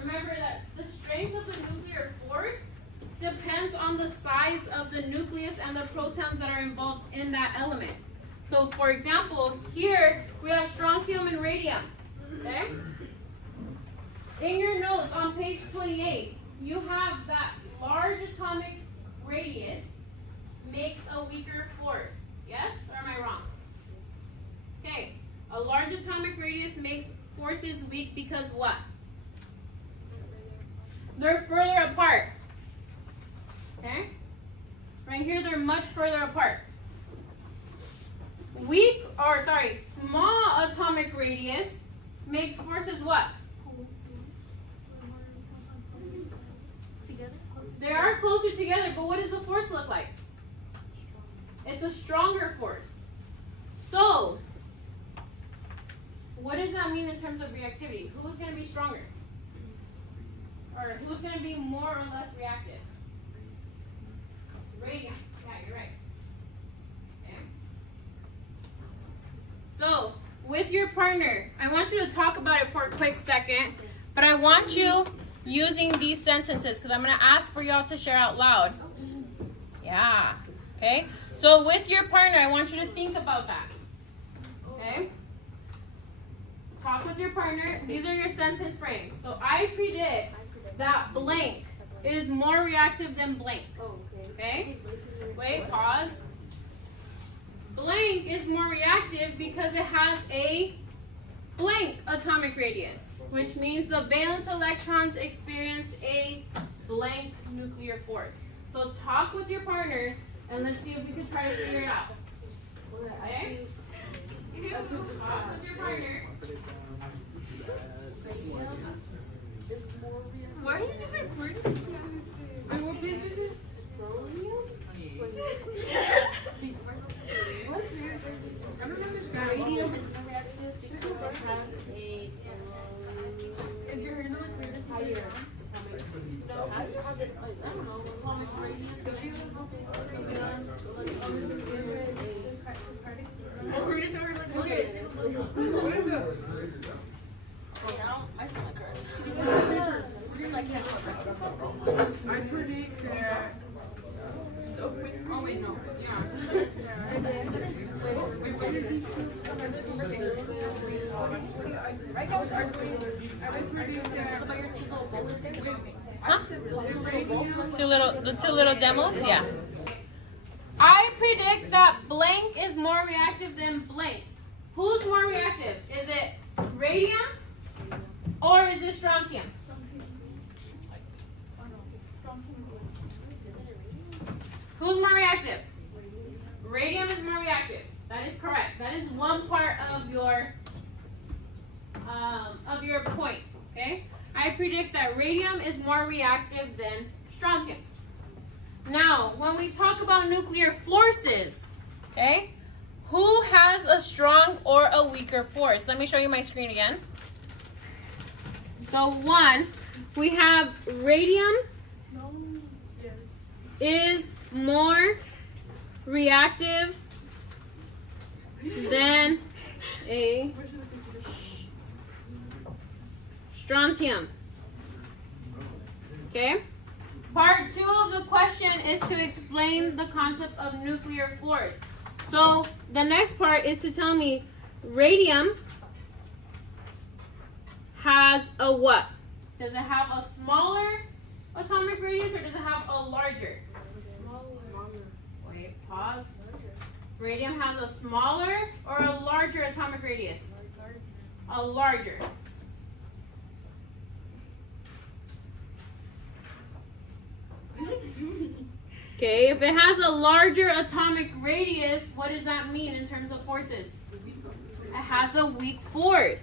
Remember that the strength of the nuclear force depends on the size of the nucleus and the protons that are involved in that element. So for example, here we have strontium and radium. Okay? In your notes on page 28, you have that large atomic radius makes a weaker force. Yes, or am I wrong? Okay, a large atomic radius makes forces weak because what? They're further apart. Okay? Right here, they're much further apart. Small atomic radius makes forces what? They are closer together, but what does the force look like? It's a stronger force. So, what does that mean in terms of reactivity? Who's going to be stronger? Or who's going to be more or less reactive? Radium. Yeah, you're right. Okay. So, with your partner, I want you to talk about it for a quick second, but I want you using these sentences because I'm going to ask for y'all to share out loud. Yeah. Okay? So, with your partner, I want you to think about that. Okay? Talk with your partner. These are your sentence frames. So, I predict that blank is more reactive than blank. Okay? Wait, pause. Blank is more reactive because it has a blank atomic radius, which means the valence electrons experience a blank nuclear force. So talk with your partner and let's see if we can try to figure it out. Okay? Talk with your partner. Why are you just recording? What page is it? I don't understand. Radium is more reactive because it has a Did you hear them? It's higher. I don't know, atomic radius. Oh, we're just over like, okay. What is it? I smell like carrots. It's like I predict that. Oh, wait, no. Yeah. Wait, what did these two right now it's arguing. I predict that. About your two little bowls there. Huh? The two little demos? Oh. Yeah. I predict that blank is more reactive than blank. Who's more reactive? Is it radium or is it strontium? Who's more reactive? Radium is more reactive. That is correct. That is one part of your point. Okay? I predict that radium is more reactive than strontium. Now, when we talk about nuclear forces, okay, who has a strong or a weaker force? Let me show you my screen again. So one, we have radium is more reactive than a strontium. Okay? Part 2 of the question is to explain the concept of nuclear force. So the next part is to tell me radium has a what? Does it have a smaller atomic radius or does it have a larger? Wait, pause. Radium has a smaller or a larger atomic radius? A larger. Okay, if it has a larger atomic radius, what does that mean in terms of forces? It has a weak force.